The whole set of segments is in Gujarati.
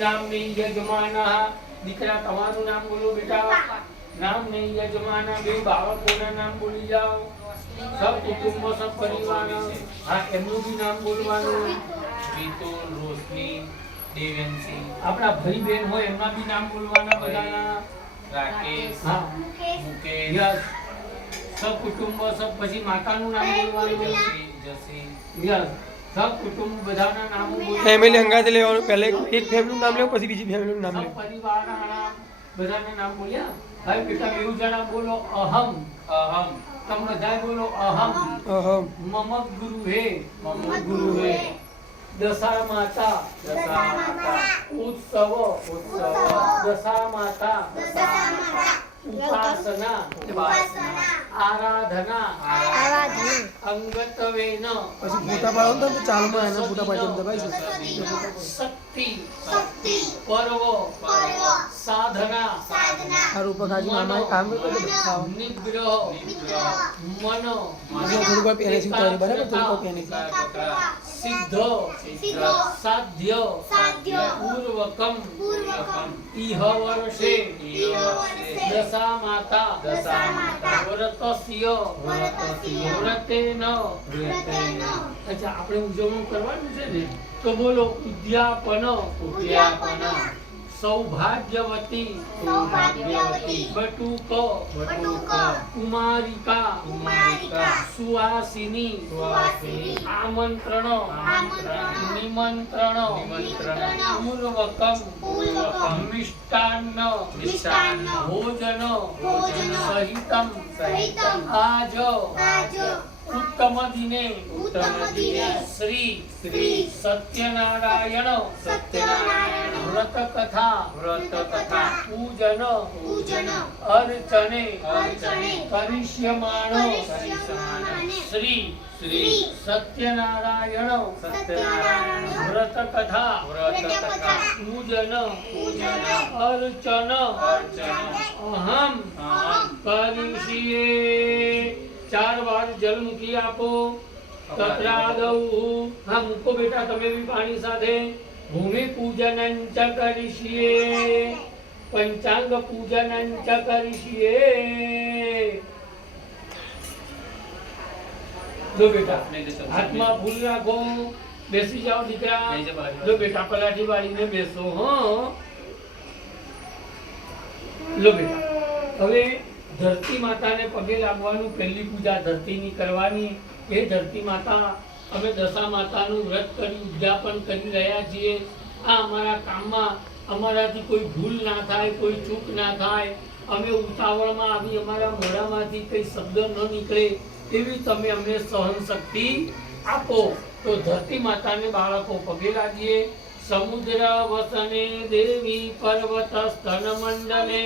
નામ નહીં યજમાનઃ દીકરા તમારું નામ બોલો બેટા નામ નહીં યજમાનઃ બે બાળકોના નામ બોલી જાઓ સબ કુટુંબ સબ પરિવાર હા એમનું બી નામ બોલવાનું વિતુલ રોશની દેવેન્સી આપણા ભાઈ બહેન હોય એમના બી નામ બોલવાના બધાના રાકેશ હા મુકેશ યસ સબ કુટુંબ સબ પછી માતાનું નામ બોલવાનું જસી યસ सब कुटुंब बधाना नाम बोलो फैमिली अंगाते लेવાનું पहले एक फैमिली नाम लो પછી બીજી ફેમિલી નામ લો પરિવારના બધાના નામ બોલ્યા હવે બેટા બેઉ જણા બોલો અહમ અહમ તમે બધા બોલો અહમ અહમ મમ ગુરુ હે દશા માતા ઉત્સવ દશા માતા ઉપાસના આરાધના અંગતવેન પછી ફોટા પાડો તો ચાલમાં એના ફોટા પાડી દબાઈ શક્તિ પર્વ સાધના આ રૂપકાજી મામા કામ કરતો હતો નિગ્રહ મન થોડું કોઈ પહેલે છે તારી બરાબર થોડું કોઈ પહેલે છે સિદ્ધ સાધ્ય પૂર્વકમ ઇહ વર્ષે દશા માતા વ્રતસ્ય વ્રતેન અચ્છા આપણે ઉજવણું કરવાનું છે ને તો બોલો ઉદ્યાપન સૌભાગ્યવતી બટુક કુમારિકા સુવાસિની આમંત્રણ નિમંત્રણ પૂર્વકમ મિષ્ટાન્ન ભોજન સહિતમ આજ उत्तम दिने श्री सत्यनारायण व्रत कथा पूजन अर्चने करिष्यमाण श्री सत्यनारायण व्रत कथा पूजन अर्चन अहम करिष्ये 4 बार जल मूकी आपो तत्रादौ हाँ मूको बेटा तमे भी पानी साथे भूमि पूजनं च करिष्ये पंचांग पूजनं च करिष्ये लो बेटा हाथ में फूल राखो बेसी जाओ दीकरा लो बेटा पलाठी वाली ने बेसो हाँ लो बेटा હવે ધરતી માતાને પગે લાગવાનું પહેલી પૂજા ધરતીની કરવાની એ ધરતી માતા અમે દશા માતાનું વ્રત કરી ઉદ્યાપન કરી રહ્યા છીએ આ અમારા કામમાં અમારાથી કોઈ ભૂલ ના થાય કોઈ ચૂક ના થાય અમે ઉતાવળમાં આવી અમારા મોઢામાંથી કઈ શબ્દ ન નીકળે એવી તમે અમને સહન શક્તિ આપો તો ધરતી માતાને બાળકો પગે લાગીએ સમુદ્ર વસને દેવી પર્વત સ્તન મંડલે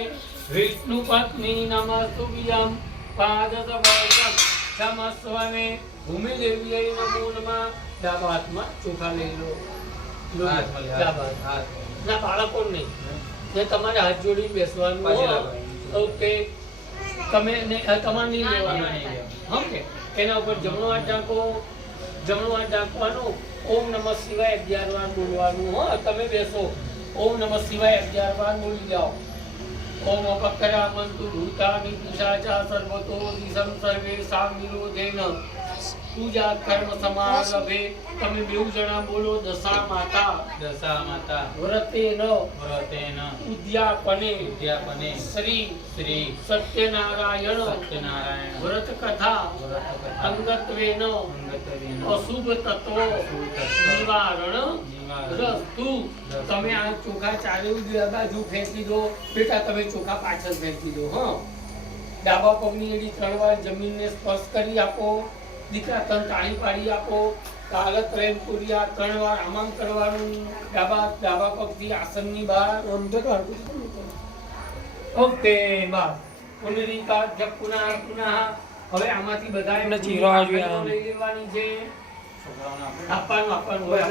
विष्णु पत्नी नमस्तुभ्यं पादतवर्गं क्षमस्वमे भूमि देव्यै नमो नमः ડાબા હાથમાં ચોખા લઈ લો ડાબા હાથ ના બાળકો નહીં ને તમારે હાથ જોડીને બેસવાનું ઓકે તમે તમારે નહીં લેવાનું ઓકે એના ઉપર જમણો હાથ ઢાંકવાનો ઓમ નમઃ શિવાય 11 વાર બોલવાનું હો તમે બેસો ઓમ નમઃ શિવાય 11 વાર બોલી જાઓ ओम अपक्रामन्तु भूतानि पिशाचा सर्वतो दिशं सर्वेषां निरोधेन पूजा कर्म समारभे तमे बेउ जना बोलो दशा माता व्रतेन उद्यापने श्री सत्यनारायण व्रत कथा अंगत्वेन अशुभ तत्व निवारण रस्तु તમે આ ચોખા ચારે બાજુ ફેંકી દો બેટા તમે ચોખા પાછળ ફેંકી દો હા ડાબા પગની એડી 3 વાર જમીનને સ્પર્શ કરી આપો દીકરા તન તાળી પાડી આપો કાલત્રયમ પુરિયા 3 વાર આમમ કરવાનું ડાબા પગથી આસનની બહાર આમ તો ઓકે બસ પુનરીકા જપ પુનઃ હવે આમાંથી બધા એમને ચીરો આવી લઈ લેવાની છે છોકરાઓને આપવાનું હોય